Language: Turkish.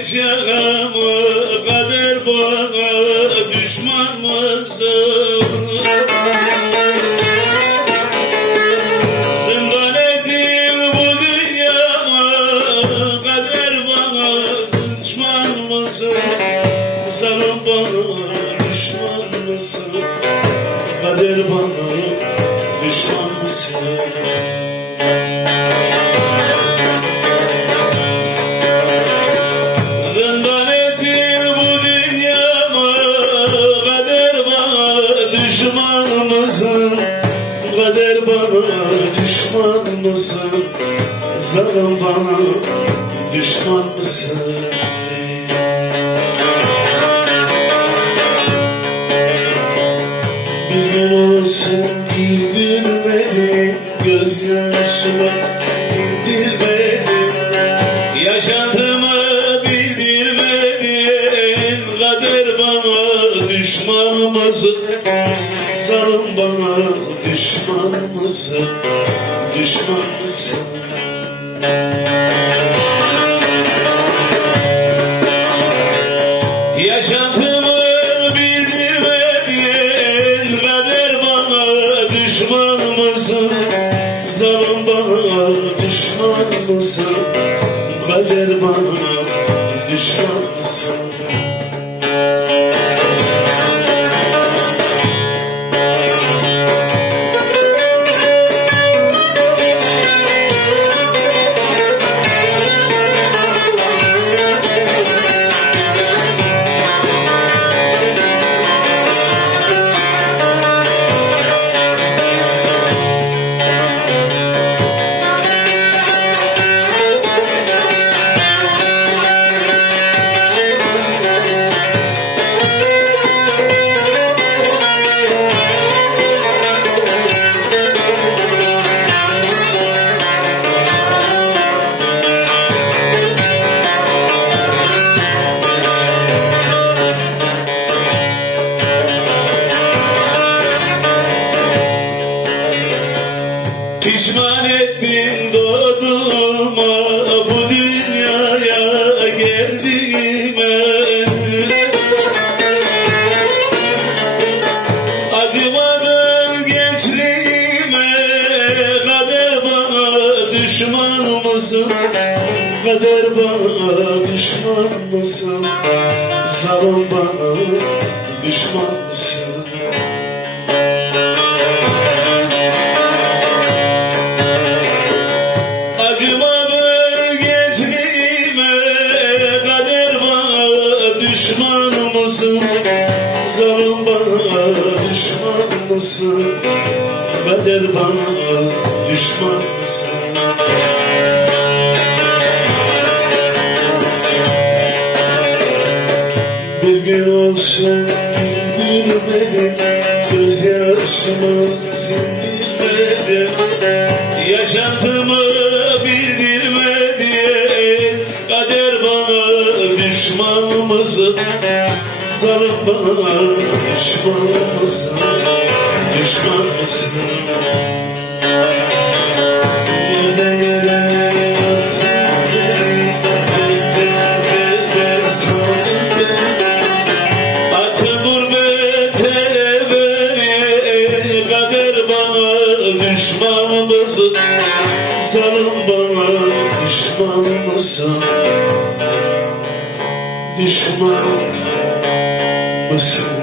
Geçeceğimi kader bana düşman mısın? Edil bu dünyama kader bana düşman mısın? Bana düşman mısın? Kader bana düşman mısın? Mısın? Zalim bana düşman mısın? Bir gün olsun güldürmedin mısın? Düşman mısın? Yaşantımı bildirmedin Kader bana düşman mısın? Bana düşman mısın? Kader bana düşman mısın? Pişman ettin doğduğuma bu dünyaya geldiğime Acımadın gençliğime kader bana düşman mısın? Kader bana düşman mısın? Zalim bana düşman mısın? Düşman mısın? Kader bana düşman mısın? Bir gün olsun güldürmedin Gözyaşımı sindirmedin Yaşantımı bildirmedin Kader bana düşman Zalim bana düşman mısın? Düşman mısın? Yere yere yattın beni Ellerde sandın beni Attı gurbete beni Kader bana düşman mısın? Zalim bana düşman mısın? Düşman mısın? was